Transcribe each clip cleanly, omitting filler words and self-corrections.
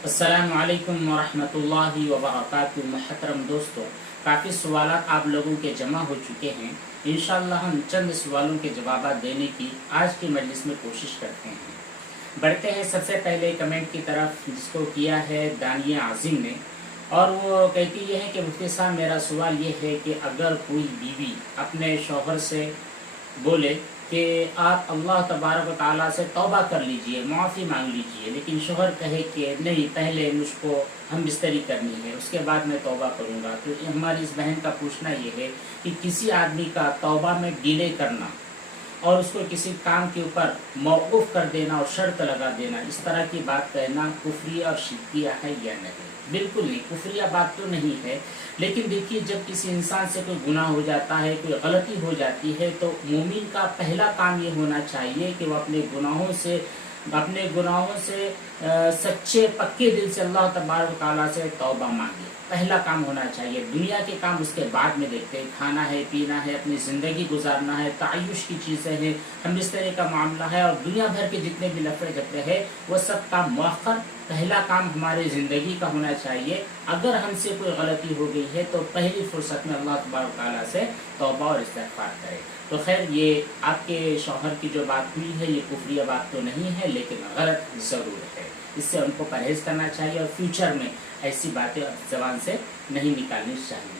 अस्सलामुअलैकुम वरहमतुल्लाहि वबरकातुहू। मुहतरम दोस्तों, काफ़ी सवालात आप लोगों के जमा हो चुके हैं। इंशाअल्लाह हम चंद सवालों के जवाब देने की आज की मजलिस में कोशिश करते हैं। बढ़ते हैं सबसे पहले कमेंट की तरफ, जिसको किया है दानिया आज़िम ने, और वो कहती ये है कि मुफ्ती साहब, मेरा सवाल ये है कि अगर कोई बीवी अपने शौहर से बोले कि आप अल्लाह तबारक व तआला से तौबा कर लीजिए, माफ़ी मांग लीजिए, लेकिन शोहर कहे कि नहीं, पहले मुझको हम बिस्तरी करनी है, उसके बाद मैं तौबा करूँगा, तो हमारी इस बहन का पूछना ये है कि किसी आदमी का तौबा में डिले करना और उसको किसी काम के ऊपर मौकूफ़ कर देना और शर्त लगा देना, इस तरह की बात कहना कुफ्रिया और शिरकिया है या नहीं? बिल्कुल नहीं, कुफ्रिया बात तो नहीं है। लेकिन देखिए, जब किसी इंसान से कोई गुनाह हो जाता है, कोई गलती हो जाती है, तो मोमिन का पहला काम ये होना चाहिए कि वो अपने गुनाहों से सच्चे पक्के दिल से अल्लाह तबारक तआला से तौबा मांगे। पहला काम होना चाहिए। दुनिया के काम उसके बाद में देखते हैं, खाना है, पीना है, अपनी ज़िंदगी गुजारना है, तायुश की चीज़ें हैं, हम इस तरह का मामला है, और दुनिया भर के जितने भी लफड़े झगड़े हैं वो सब काम मुअख्खर। पहला काम हमारे ज़िंदगी का होना चाहिए। अगर हमसे कोई गलती हो गई है तो पहली फुर्सत में अल्लाह तबारक तआला से तौबा और इस्तिग़फ़ार करें। तो खैर, ये आपके शौहर की जो बात हुई है ये कुफ्रिया बात तो नहीं है, लेकिन गलत ज़रूर है। इससे उनको परहेज़ करना चाहिए और फ्यूचर में ऐसी बातें ज़बान से नहीं निकालनी चाहिए।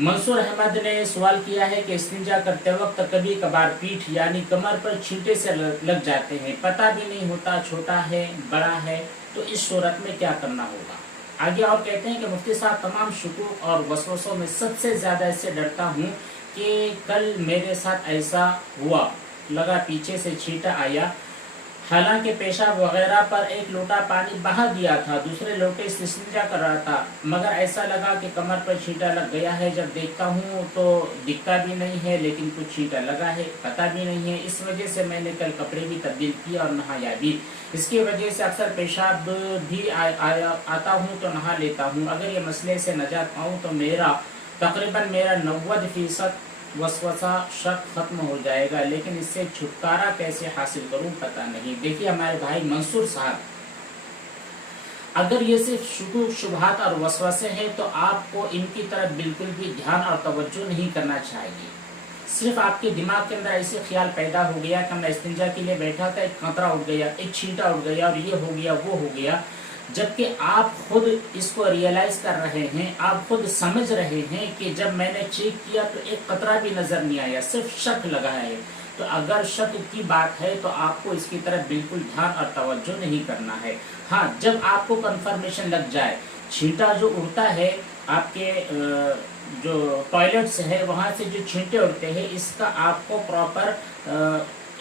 मंसूर अहमद ने सवाल किया है कि इस्तिंजा करते वक्त कभी कभार पीठ यानी कमर पर छींटे से लग जाते हैं, पता भी नहीं होता छोटा है बड़ा है, तो इस सूरत में क्या करना होगा? आगे और कहते हैं कि मुफ्ती साहब, तमाम शुकूक और वसवसों में सबसे ज़्यादा इससे डरता हूँ कि कल मेरे साथ ऐसा हुआ, लगा पीछे से छींटा आया, हालांकि पेशाब वगैरह पर एक लोटा पानी बहा दिया था, दूसरे लोटे से इस्तिंजा कर रहा था, मगर ऐसा लगा कि कमर पर छींटा लग गया है। जब देखता हूँ तो दिखता भी नहीं है, लेकिन कुछ छींटा लगा है, पता भी नहीं है। इस वजह से मैंने कल कपड़े भी तब्दील किए और नहाया भी। इसकी वजह से अक्सर पेशाब भी आता हूँ तो नहा लेता हूँ। अगर ये मसले से नजात पाऊँ तो तकरीबन मेरा 90% वसवसा शक खत्म हो जाएगा, लेकिन इससे छुटकारा कैसे हासिल करूं पता नहीं। देखिए हमारे भाई मंसूर साहब, अगर ये सिर्फ शुकूक शुबहात और वसवसे हैं तो आपको इनकी तरफ बिल्कुल भी ध्यान और तवज्जो नहीं करना चाहिए। सिर्फ आपके दिमाग के अंदर ऐसे ख्याल पैदा हो गया कि मैं इस्तिंजा के लिए बैठा था, एक कतरा उठ गया, एक छींटा उठ गया, और ये हो गया वो हो गया, जबकि आप खुद इसको रियलाइज कर रहे हैं, आप खुद समझ रहे हैं कि जब मैंने चेक किया तो एक कतरा भी नजर नहीं आया, सिर्फ शक लगा है। तो अगर शक की बात है तो आपको इसकी तरफ बिल्कुल ध्यान और तवज्जो नहीं करना है। हाँ, जब आपको कंफर्मेशन लग जाए, छींटा जो उड़ता है आपके जो टॉयलेट से है, वहाँ से जो छींटे उड़ते हैं, इसका आपको प्रॉपर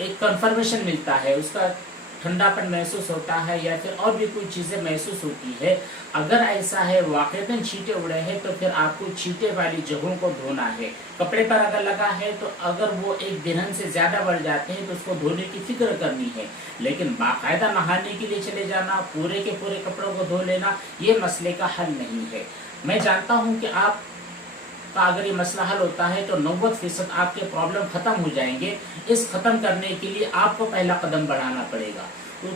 एक कंफर्मेशन मिलता है, उसका ठंडापन महसूस होता है या फिर और भी कोई चीज़ें महसूस होती है। अगर ऐसा है, वाकईतन छींटे उड़े हैं, तो फिर आपको छींटे वाली जगहों को धोना है। कपड़े पर अगर लगा है तो अगर वो एक दिनहन से ज़्यादा बढ़ जाते हैं तो उसको धोने की फिक्र करनी है, लेकिन बाकायदा नहाने के लिए चले जाना, पूरे के पूरे कपड़ों को धो लेना, ये मसले का हल नहीं है। मैं जानता हूँ कि आप का अगर ये मसला हल होता है तो 90% आपके प्रॉब्लम ख़त्म हो जाएंगे। इस ख़त्म करने के लिए आपको पहला कदम बढ़ाना पड़ेगा। तो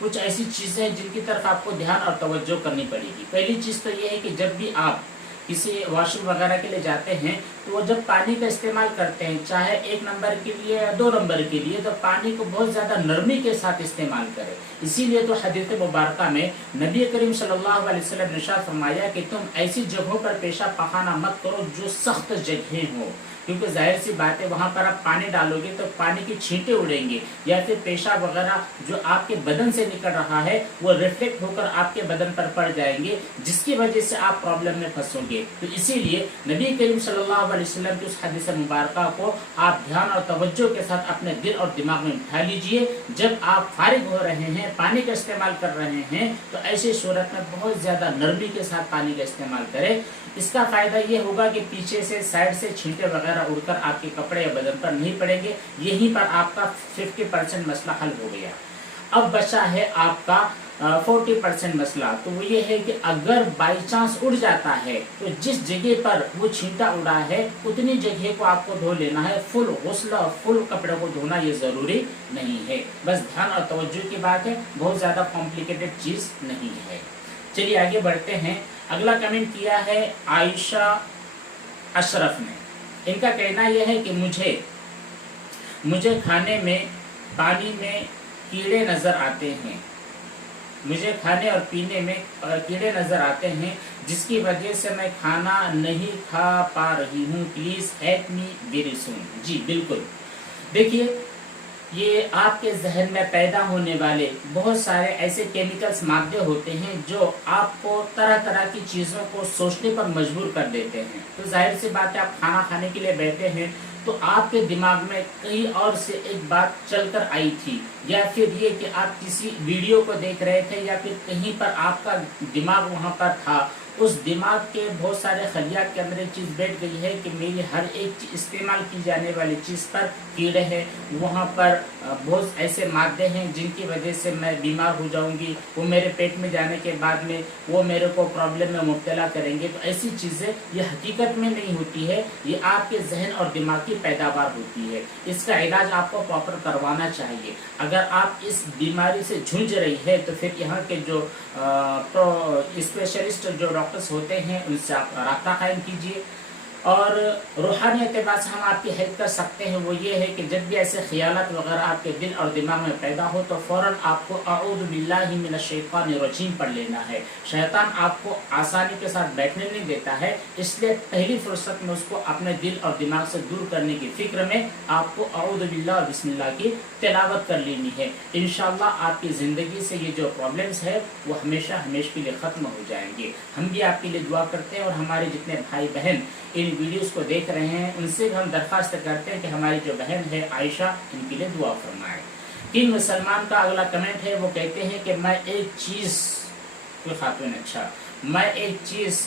कुछ ऐसी चीज़ें हैं जिनकी तरफ आपको ध्यान और तवज्जो करनी पड़ेगी। पहली चीज़ तो ये है कि जब भी आप किसी वॉशरूम वगैरह के लिए जाते हैं तो वो जब पानी का इस्तेमाल करते हैं, चाहे 1 नंबर के लिए या 2 नंबर के लिए, तो पानी को बहुत ज़्यादा नरमी के साथ इस्तेमाल करें। इसीलिए तो हदीस मुबारका में नबी करीम सल्लल्लाहु अलैहि वसल्लम ने इरशाद फरमाया कि तुम ऐसी जगहों पर पेशाब पखाना मत करो जो सख्त जगहें हो, क्योंकि जाहिर सी बात है वहाँ पर आप पानी डालोगे तो पानी की छींटे उड़ेंगे या फिर पेशाब वगैरह जो आपके बदन से निकल रहा है वो रिफ्लेक्ट होकर आपके बदन पर पड़ जाएंगे, जिसकी वजह से आप प्रॉब्लम में फंसोगे। तो इसीलिए नबी करीम सल्लल्लाहु अलैहि वसल्लम की उस हदीस मुबारका को आप ध्यान और तवज्जो के साथ अपने दिल और दिमाग में उठा लीजिए। जब आप फारिग हो रहे हैं, पानी का इस्तेमाल कर रहे हैं, तो ऐसी सूरत में बहुत ज़्यादा नरमी के साथ पानी का इस्तेमाल करें। इसका फ़ायदा ये होगा कि पीछे से, साइड से छींटे वगैरह उड़कर आपके कपड़े या बदन पर नहीं पड़ेंगे। यहीं पर आपका 50% मसला हल हो गया। अब बचा है आपका 40% मसला तो वो ये है कि अगर बाई चांस उड़ जाता है तो जिस जगह पर वो छींटा उड़ा है उतनी जगह को आपको धो लेना है। फुल गुस्ल और फुल कपड़े को धोना ये ज़रूरी नहीं है। बस ध्यान और तवज्जो की बात है, बहुत ज़्यादा कॉम्प्लिकेटेड चीज़ नहीं है। चलिए आगे बढ़ते हैं। अगला कमेंट किया है आयशा अशरफ ने। इनका कहना यह है कि मुझे खाने में पानी में कीड़े नज़र आते हैं, मुझे खाने और पीने में कीड़े नज़र आते हैं, जिसकी वजह से मैं खाना नहीं खा पा रही हूँ। Please help me very soon. जी बिल्कुल, देखिए ये आपके जहन में पैदा होने वाले बहुत सारे ऐसे केमिकल्स मादे होते हैं जो आपको तरह तरह की चीज़ों को सोचने पर मजबूर कर देते हैं। तो जाहिर सी बात है, आप खाना खाने के लिए बैठे हैं तो आपके दिमाग में कहीं और से एक बात चलकर आई थी, या फिर ये कि आप किसी वीडियो को देख रहे थे, या फिर कहीं पर आपका दिमाग वहाँ पर था। उस दिमाग के बहुत सारे खलियात के अंदर एक चीज़ बैठ गई है कि मेरी हर एक इस्तेमाल की जाने वाली चीज़ पर कीड़े हैं, वहाँ पर बहुत ऐसे मादे हैं जिनकी वजह से मैं बीमार हो जाऊंगी, वो मेरे पेट में जाने के बाद में वो मेरे को प्रॉब्लम में मुब्तला करेंगे। तो ऐसी चीज़ें ये हकीकत में नहीं होती है, ये आपके जहन और दिमाग की पैदावार होती है। इसका इलाज आपको प्रॉपर करवाना चाहिए। अगर आप इस बीमारी से जूझ रही है तो फिर यहाँ के जो स्पेशलिस्ट जो डॉक्टर्स होते हैं उनसे आप राब्ता कायम कीजिए। और रूहानी एतबार से हम आपकी हेल्प कर सकते हैं, वो ये है कि जब भी ऐसे ख्यालात वगैरह आपके दिल और दिमाग में पैदा हो तो फ़ौरन आपको अऊज़ु बिल्लाहि मिनश शैतानिर रजीम पढ़ लेना है। शैतान आपको आसानी के साथ बैठने नहीं देता है, इसलिए पहली फुर्सत में उसको अपने दिल और दिमाग से दूर करने की फिक्र में आपको अऊज़ु बिल्लाह और बिस्मिल्लाह की तिलावत कर लेनी है। इंशाअल्लाह आपकी ज़िंदगी से ये जो प्रॉब्लम्स है वो हमेशा हमेशा के लिए ख़त्म हो जाएंगे। हम भी आपके लिए दुआ करते हैं और हमारे जितने भाई बहन इन वीडियोस को देख रहे हैं उनसे भी हम दरख्वास्त करते हैं कि हमारी जो बहन है आयशा, इनके लिए दुआ फरमाएं। किंग सलमान का अगला कमेंट है, वो कहते हैं कि मैं एक चीज़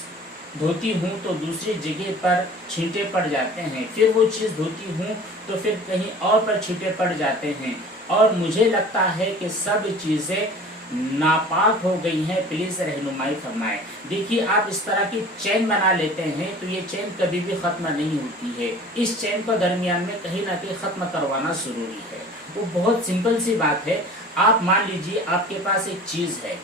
धोती हूँ तो दूसरी जगह पर छींटे पड़ जाते हैं, फिर वो चीज़ धोती हूँ तो फिर कहीं और पर छींटे पड़ जाते हैं और मुझे लगता है कि सब चीज़ें नापाक हो गई हैं। प्लीज़ रहनुमाई फरमाएं। देखिए, आप इस तरह की चेन बना लेते हैं तो ये चेन कभी भी ख़त्म नहीं होती है। इस चेन को दरमियान में कहीं ना कहीं ख़त्म करवाना ज़रूरी है। वो बहुत सिंपल सी बात है। आप मान लीजिए आपके पास एक चीज़ है,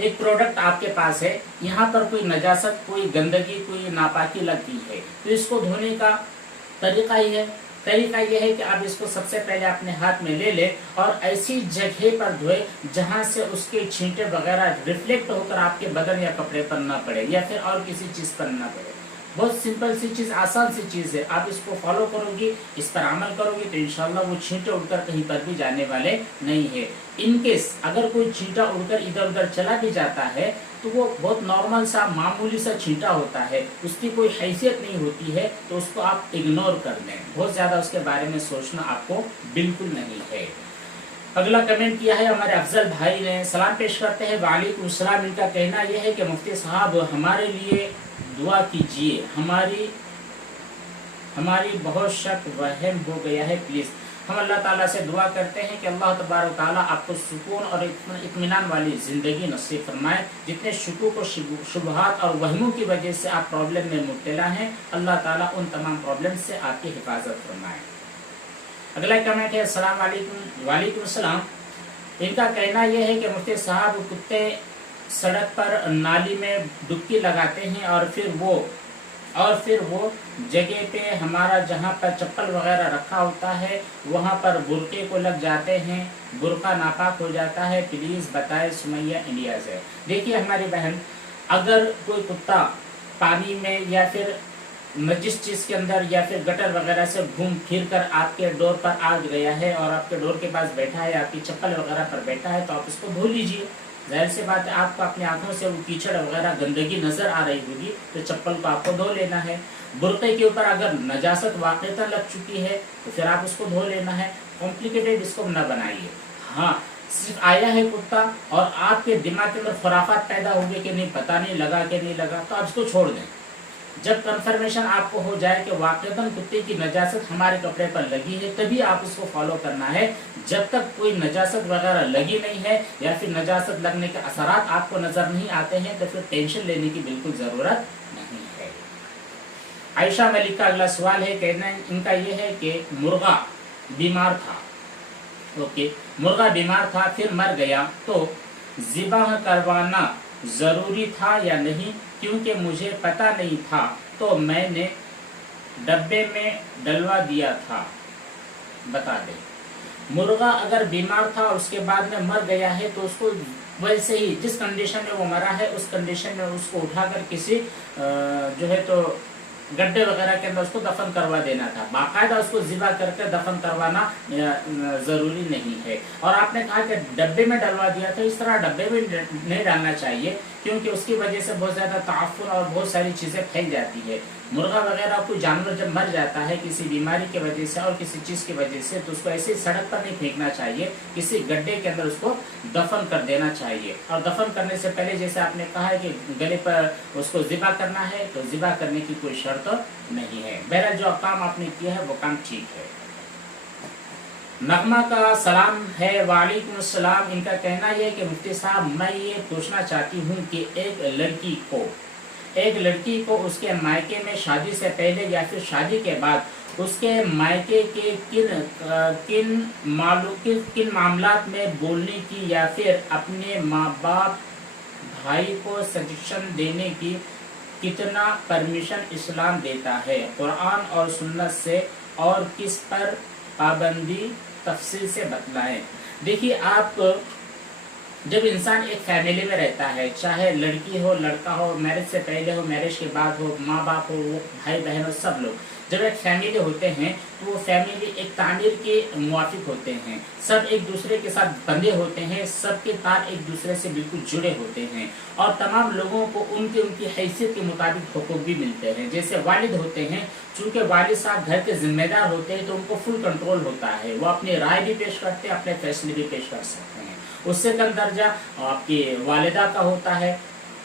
एक प्रोडक्ट आपके पास है, यहाँ पर कोई नजासत, कोई गंदगी, कोई नापाकी लग गई है, तो इसको धोने का तरीका यह है कि आप इसको सबसे पहले अपने हाथ में ले लें और ऐसी जगह पर धोए जहां से उसके छींटे वगैरह रिफ्लेक्ट होकर आपके बदन या कपड़े पर ना पड़े या फिर और किसी चीज़ पर ना पड़े। बहुत सिंपल सी चीज़, आसान सी चीज़ है। आप इसको फॉलो करोगी, इस पर अमल करोगी तो इंशाल्लाह वो छींटे उड़कर कहीं पर भी जाने वाले नहीं है। इनकेस अगर कोई छींटा उड़कर इधर उधर चला भी जाता है तो वो बहुत नॉर्मल सा मामूली सा छींटा होता है, उसकी कोई हैसियत नहीं होती है, तो उसको आप इग्नोर कर दें। बहुत ज़्यादा उसके बारे में सोचना आपको बिल्कुल नहीं है। अगला कमेंट किया है हमारे अफजल भाई ने, सलाम पेश करते हैं। वालेकुम सलाम। इनका कहना यह है कि मुफ्ती साहब हमारे लिए दुआ कीजिए, हमारी बहुत शक वहम हो गया है, प्लीज़। हम अल्लाह ताला से दुआ करते हैं कि अल्लाह तबारक ताला आपको सुकून और इत्मीनान वाली ज़िंदगी नसीब फरमाए। जितने शुकूक और शुबहात और वहमों की वजह से आप प्रॉब्लम में मुब्तला हैं, अल्लाह ताला उन तमाम प्रॉब्लम से आपकी हिफाजत फरमाए। अगला कमेंट है, अस्सलाम वालेकुम। वालेकुम सलाम। इनका कहना यह है कि मुफ्ती साहब कुत्ते सड़क पर नाली में डुबकी लगाते हैं और फिर वो जगह पे हमारा जहाँ पर चप्पल वगैरह रखा होता है वहाँ पर बुरके को लग जाते हैं, बुरका नापाक हो जाता है। प्लीज़ बताएं। सुमैया इंडिया से। देखिए हमारी बहन, अगर कोई कुत्ता पानी में या फिर नजिस चीज़ के अंदर या फिर गटर वगैरह से घूम फिर कर आपके डोर पर आ गया है और आपके डोर के पास बैठा है, आपकी चप्पल वगैरह पर बैठा है, तो आप इसको धो लीजिए। जाहिर सी बात है, आपको अपनी आंखों से वो कीचड़ वगैरह गंदगी नज़र आ रही होगी तो चप्पल को आपको धो लेना है। बुरके के ऊपर अगर नजासत वाक़ता लग चुकी है तो फिर आप उसको धो लेना है। कॉम्प्लिकेटेड इसको न बनाइए। हाँ, सिर्फ आया है कुत्ता और आपके दिमाग के अंदर खुराफात पैदा हो गए कि नहीं, पता नहीं लगा कि नहीं लगा, तो आप इसको छोड़ दें। जब कंफर्मेशन आपको हो जाए कि वाकईतन कुत्ते की नजासत हमारे कपड़े पर लगी है, तभी आप उसको फॉलो करना है। जब तक कोई नजासत वगैरह लगी नहीं है या फिर नजासत लगने के असरात आपको नजर नहीं आते हैं, तो फिर टेंशन लेने की बिल्कुल जरूरत नहीं है। आयशा मलिक का अगला सवाल है, कहना इनका यह है कि मुर्गा बीमार था, ओके, मुर्गा बीमार था फिर मर गया, तो ज़िबाह करवाना ज़रूरी था या नहीं? क्योंकि मुझे पता नहीं था तो मैंने डब्बे में डलवा दिया था, बता दें। मुर्गा अगर बीमार था और उसके बाद में मर गया है तो उसको वैसे ही जिस कंडीशन में वो मरा है उस कंडीशन में उसको उठाकर किसी जो है तो गड्ढे वगैरह के अंदर उसको दफन करवा देना था। बाकायदा उसको ज़िबा करके दफन करवाना ज़रूरी नहीं है। और आपने कहा कि डब्बे में डलवा दिया, तो इस तरह डब्बे में नहीं डालना चाहिए, क्योंकि उसकी वजह से बहुत ज़्यादा ताफुन और बहुत सारी चीज़ें फैल जाती है। मुर्गा वगैरह कोई जानवर जब मर जाता है किसी बीमारी की वजह से और किसी चीज़ की वजह से, तो उसको ऐसे सड़क पर नहीं फेंकना चाहिए, किसी गड्ढे के अंदर उसको दफन कर देना चाहिए। और दफन करने से पहले जैसे आपने कहा है कि गले पर उसको ज़िबा करना है, तो ज़िबा करने की कोई शर्त नहीं है। बहरहाल जो काम आपने किया है वो काम ठीक है। नगमा का सलाम है, वालेकुम सलाम। इनका कहना यह है कि मुफ्ती साहब, मैं ये पूछना चाहती हूँ कि एक लड़की को उसके मायके में शादी से पहले या फिर शादी के बाद उसके मायके के किन मामलात में बोलने की या फिर अपने माँ बाप भाई को सजेशन देने की कितना परमिशन इस्लाम देता है, कुरान और सुन्नत से, और किस पर पाबंदी तफसील से बतलाएं। देखिए, आप जब इंसान एक फैमिली में रहता है, चाहे लड़की हो लड़का हो, मैरिज से पहले हो मैरिज के बाद हो, माँ बाप हो, वो भाई बहन हो, सब लोग जब एक फैमिली होते हैं तो वो फैमिली एक तामीर के मुवाफिक होते हैं, सब एक दूसरे के साथ बंधे होते हैं, सबके तार एक दूसरे से बिल्कुल जुड़े होते हैं और तमाम लोगों को उनकी हैसियत के मुताबिक हुकूक भी मिलते हैं। जैसे वालिद होते हैं, चूँकि वालिद साहब घर के जिम्मेदार होते हैं तो उनको फुल कंट्रोल होता है, वो अपनी राय भी पेश करते हैं, अपने फैसले भी पेश कर सकते हैं। उससे कम दर्जा आपकी वालिदा का होता है।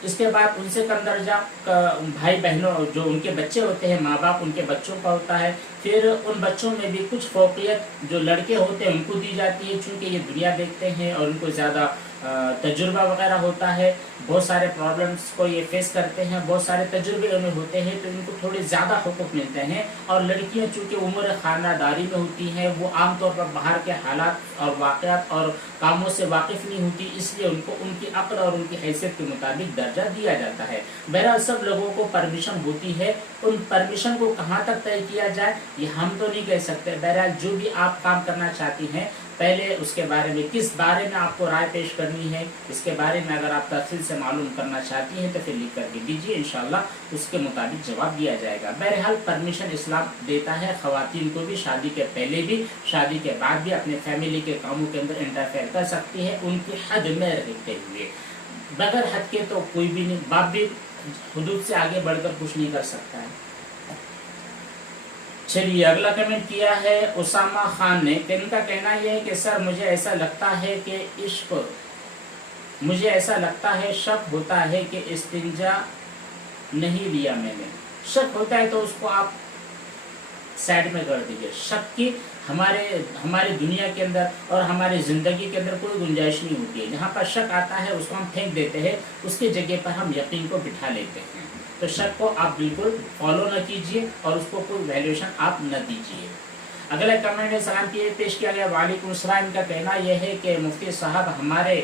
इसके बाद उनसे कम दर्जा भाई बहनों जो उनके बच्चे होते हैं, माँ बाप उनके बच्चों का होता है। फिर उन बच्चों में भी कुछ फौकियत जो लड़के होते हैं उनको दी जाती है, चूँकि ये दुनिया देखते हैं और उनको ज़्यादा तजुर्बा वगैरह होता है, बहुत सारे प्रॉब्लम्स को ये फेस करते हैं, बहुत सारे तजुर्बे उन्हें होते हैं, तो इनको थोड़े ज़्यादा हुकूक मिलते हैं। और लड़कियां चूँकि उम्र खानादारी में होती हैं, वो आमतौर पर बाहर के हालात और वाक़यात और कामों से वाकिफ़ नहीं होती, इसलिए उनको उनकी अक्ल और उनकी हैसियत के मुताबिक दर्जा दिया जाता है। बहरहाल सब लोगों को परमिशन होती है, उन परमिशन को कहाँ तक तय किया जाए ये हम तो नहीं कह सकते। बहरहाल जो भी आप काम करना चाहती हैं, पहले उसके बारे में किस बारे में आपको राय पेश करनी है, इसके बारे में अगर आप तफसील से मालूम करना चाहती हैं तो फिर लिख करके दीजिए, इंशाल्लाह उसके मुताबिक जवाब दिया जाएगा। बहरहाल परमिशन इस्लाम देता है ख़वातीन को भी, शादी के पहले भी शादी के बाद भी अपने फैमिली के कामों के अंदर इंटरफेयर कर सकती है, उनकी हद में रहते हुए। बगैर हद के तो कोई भी नहीं, बाप भी हुदूद से आगे बढ़कर कुछ नहीं कर सकता है। चलिए, अगला कमेंट किया है उसामा खान ने। इनका कहना यह है कि सर मुझे ऐसा लगता है कि मुझे ऐसा लगता है, शक होता है कि इस्तिंजा नहीं लिया मैंने। शक होता है तो उसको आप साइड में कर दीजिए। शक की हमारे दुनिया के अंदर और हमारी ज़िंदगी के अंदर कोई गुंजाइश नहीं होती है। जहाँ पर शक आता है उसको हम फेंक देते हैं, उसकी जगह पर हम यकीन को बिठा लेते हैं। तो शक को आप बिल्कुल फॉलो न कीजिए और उसको कोई वैल्यूएशन आप न दीजिए। अगला कमेंट में सलाम किए पेश किया गया, वालेकुम सलाम। इनका कहना यह है कि मुफ्ती साहब हमारे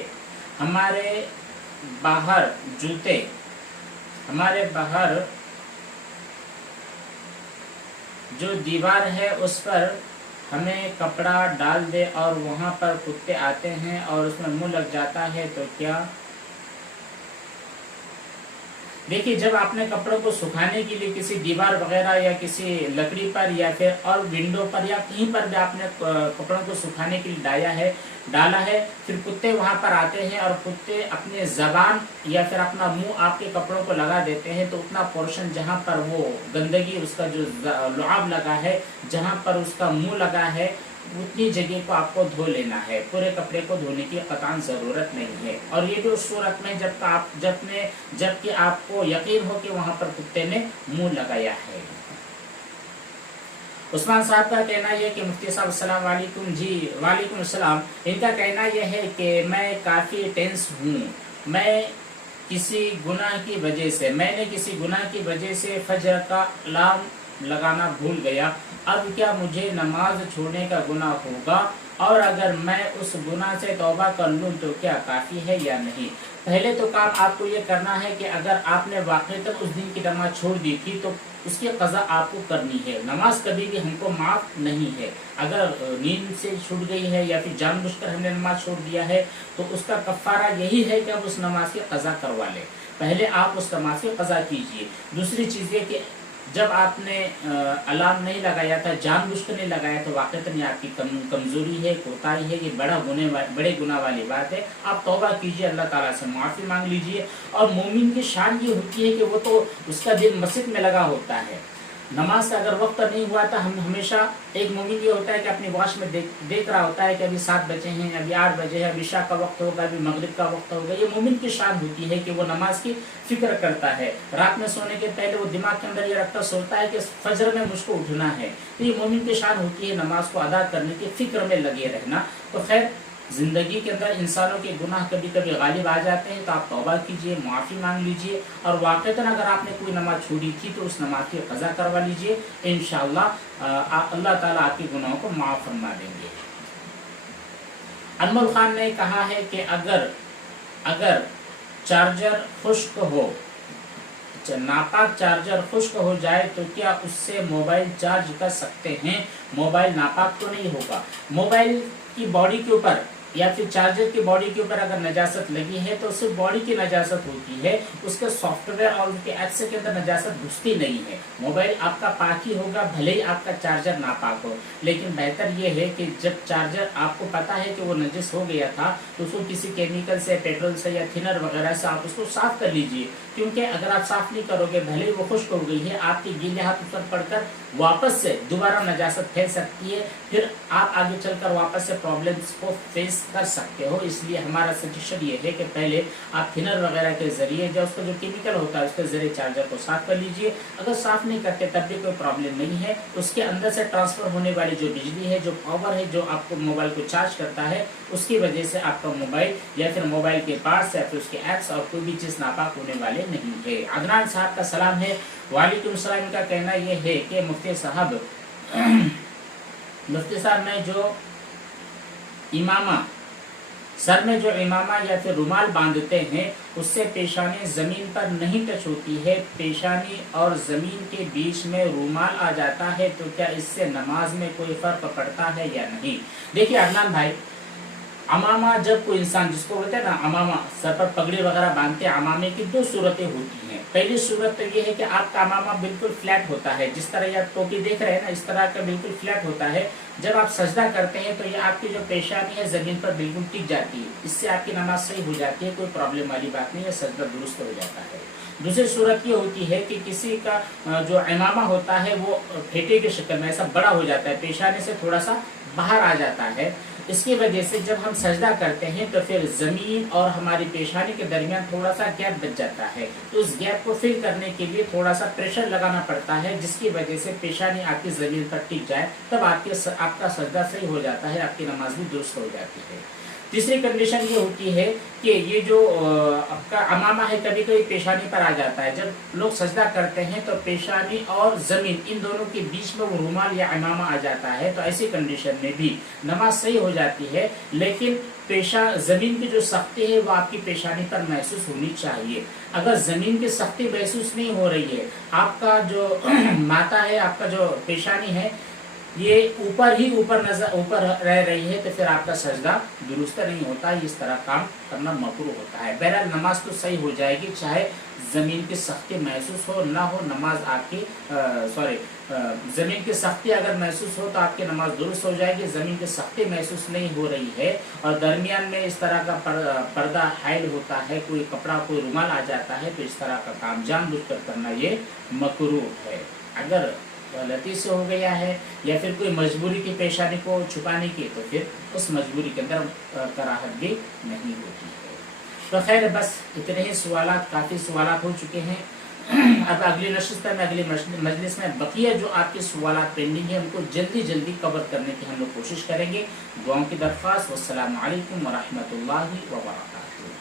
बाहर जो दीवार है उस पर हमें कपड़ा डाल दे और वहाँ पर कुत्ते आते हैं और उसमें मुंह लग जाता है तो क्या? देखिए, जब आपने कपड़ों को सुखाने के लिए किसी दीवार वगैरह या किसी लकड़ी पर या फिर और विंडो पर या कहीं पर भी आपने कपड़ों को सुखाने के लिए डाला है, फिर कुत्ते वहां पर आते हैं और कुत्ते अपने ज़बान या फिर अपना मुंह आपके कपड़ों को लगा देते हैं, तो उतना पोर्शन जहां पर वो गंदगी उसका जो लुआब लगा है, जहां पर उसका मुंह लगा है, उतनी जगह को आपको धो लेना है, पूरे कपड़े को धोने की कतई ज़रूरत नहीं है। और ये भी उस सूरत में जबकि आपको यकीन हो कि वहाँ पर कुत्ते ने मुंह लगाया है। उस्मान साहब का कहना यह कि मुफ्ती साहब अस्सलाम वालेकुम। जी वालेकुम अस्सलाम। इनका कहना यह है कि मैं काफ़ी टेंस हूँ, मैंने किसी गुनाह की वजह से फजर का अलार्म लगाना भूल गया। अब क्या मुझे नमाज छोड़ने का गुनाह होगा, और अगर मैं उस गुनाह से तौबा कर लूँ तो क्या काफ़ी है या नहीं? पहले तो काम आपको ये करना है कि अगर आपने वाक़ईतन उस दिन की नमाज छोड़ दी थी तो उसकी क़ज़ा आपको करनी है। नमाज कभी भी हमको माफ़ नहीं है। अगर नींद से छूट गई है या फिर जानबूझकर हमने नमाज छोड़ दिया है तो उसका कफ़ारा यही है कि हम उस नमाज की क़ज़ा करवा लें। पहले आप उस नमाज की क़ज़ा कीजिए। दूसरी चीज़ ये कि जब आपने अलार्म नहीं लगाया था, जानबूझकर नहीं लगाया, तो वाक़ईतन ये आपकी कमज़ोरी है, कोताही है, ये बड़े गुनाह वाली बात है। आप तौबा कीजिए, अल्लाह ताला से माफ़ी मांग लीजिए। और मोमिन की शान ये होती है कि वो तो उसका दिल मस्जिद में लगा होता है। नमाज का अगर वक्त नहीं हुआ तो हम हमेशा, एक मोमिन ये होता है कि अपनी वॉच में देख रहा होता है कि अभी 7 बजे हैं, अभी 8 बजे है, अभी इशा का वक्त होगा, अभी मगरिब का वक्त होगा। ये मोमिन की शान होती है कि वो नमाज की फिक्र करता है। रात में सोने के पहले वो दिमाग के अंदर ये रखता सोता है कि फजर में मुझको उठना है। तो ये मोमिन की शान होती है नमाज को अदा करने की फिक्र में लगे रहना। तो खैर, ज़िंदगी के अंदर इंसानों के गुनाह कभी कभी गालिब आ जाते हैं, तो आप तौबा कीजिए, माफ़ी मांग लीजिए। और वाक़ईतन अगर आपने कोई नमाज छोड़ी थी तो उस नमाज की क़ज़ा करवा लीजिए। इंशाअल्लाह अल्लाह ताला आपके गुनाहों को माफ़ फरमा देंगे। अनमोल खान ने कहा है कि अगर चार्जर खुश्क हो, नापाक चार्जर खुश्क हो जाए तो क्या उससे मोबाइल चार्ज कर सकते हैं? मोबाइल नापाक तो नहीं होगा। मोबाइल की बॉडी के ऊपर या फिर चार्जर की बॉडी के ऊपर अगर नजासत लगी है तो सिर्फ बॉडी की नजासत होती है, उसके सॉफ्टवेयर और उसके एप्स के अंदर नजासत घुसती नहीं है। मोबाइल आपका पाक ही होगा, भले ही आपका चार्जर नापाक हो। लेकिन बेहतर ये है कि जब चार्जर आपको पता है कि वो नजिस हो गया था तो उसको किसी केमिकल से, पेट्रोल से या थिनर वगैरह से आप उसको साफ कर लीजिए। क्योंकि अगर आप साफ नहीं करोगे, भले ही वो खुश्क हो गई है, आपके गीले हाथ ऊपर पड़कर वापस से दोबारा नजासत फैल सकती है, फिर आप आगे चलकर वापस से प्रॉब्लम्स को फेस कर सकते हो। इसलिए हमारा सजेशन ये है कि पहले आप थिनर वगैरह के जरिए, जो उसका जो केमिकल होता है उसके जरिए चार्जर को साफ कर लीजिए। अगर साफ नहीं करते तब भी कोई प्रॉब्लम नहीं है। उसके अंदर से ट्रांसफर होने वाली जो बिजली है, जो पावर है, जो आपको मोबाइल को चार्ज करता है, उसकी वजह से आपका मोबाइल या फिर मोबाइल के पार्ट्स या फिर उसके ऐप्स और कोई भी चीज़ नापाक होने वाले नहीं है। अदनान साहब का सलाम है। वालेकुम सलाम। का कहना यह है कि मुफ्ती साहब में जो इमामा, सर में जो इमामा या फिर रुमाल बांधते हैं उससे पेशानी ज़मीन पर नहीं टच होती है, पेशानी और ज़मीन के बीच में रुमाल आ जाता है, तो क्या इससे नमाज में कोई फ़र्क पड़ता है या नहीं? देखिए अदनान भाई, अमामा जब कोई इंसान, जिसको बोलते हैं ना अमामा, सर पर पगड़ी वगैरह बांधते हैं, अमामे की 2 सूरतें होती हैं। पहली सूरत तो ये है कि आपका अमामा बिल्कुल फ्लैट होता है, जिस तरह ये आप टोपी देख रहे हैं ना, इस तरह का बिल्कुल फ्लैट होता है। जब आप सजदा करते हैं तो ये आपकी जो पेशानी है ज़मीन पर बिल्कुल टिक जाती है, इससे आपकी नमाज सही हो जाती है, कोई प्रॉब्लम वाली बात नहीं है, सजदा दुरुस्त हो जाता है। दूसरी सूरत ये होती है कि किसी का जो इमामा होता है वो फेटे की शक्ल में ऐसा बड़ा हो जाता है, पेशानी से थोड़ा सा बाहर आ जाता है। इसकी वजह से जब हम सजदा करते हैं तो फिर ज़मीन और हमारी पेशानी के दरमियान थोड़ा सा गैप बच जाता है, तो उस गैप को फिल करने के लिए थोड़ा सा प्रेशर लगाना पड़ता है, जिसकी वजह से पेशानी आपकी ज़मीन पर टिक जाए, तब आपका सजदा सही हो जाता है, आपकी नमाज भी दुरुस्त हो जाती है। तीसरी कंडीशन ये होती है कि ये जो आपका अमामा है कभी कभी पेशानी पर आ जाता है। जब लोग सजदा करते हैं तो पेशानी और ज़मीन, इन दोनों के बीच में वो रुमाल या अमामा आ जाता है, तो ऐसी कंडीशन में भी नमाज सही हो जाती है। लेकिन ज़मीन की जो सख्ती है वो आपकी पेशानी पर महसूस होनी चाहिए। अगर ज़मीन की सख्ती महसूस नहीं हो रही है, आपका जो माथा है, आपका जो पेशानी है, ये ऊपर रह रही है, तो फिर आपका सजदा दुरुस्त नहीं होता। इस तरह काम करना मकरूह होता है। बहरहाल नमाज तो सही हो जाएगी, चाहे ज़मीन की सख्ती महसूस हो ना हो, नमाज आपकी ज़मीन की सख्ती अगर महसूस हो तो आपकी नमाज दुरुस्त हो जाएगी। ज़मीन की सख्ती महसूस नहीं हो रही है और दरमियान में इस तरह का पर्दा हाइल होता है, कोई कपड़ा, कोई रुमाल आ जाता है, तो इस तरह का काम जानबूझकर करना ये मकरूह है। अगर गलती से हो गया है या फिर कोई मजबूरी की पेशानी को छुपाने की, तो फिर उस मजबूरी के अंदर कराहत भी नहीं होती है। तो खैर बस इतने ही सवालात, काफ़ी सवालात हो चुके हैं। अब अगली नशिस्त में, अगली मजलिस में बकिया जो आपके सवालात पेंडिंग है उनको जल्दी जल्दी कवर करने की हम लोग कोशिश करेंगे। दुआओं की दरख्वास्त। वस्सलामु अलैकुम वरहमतुल्लाहि वबरकातुहू।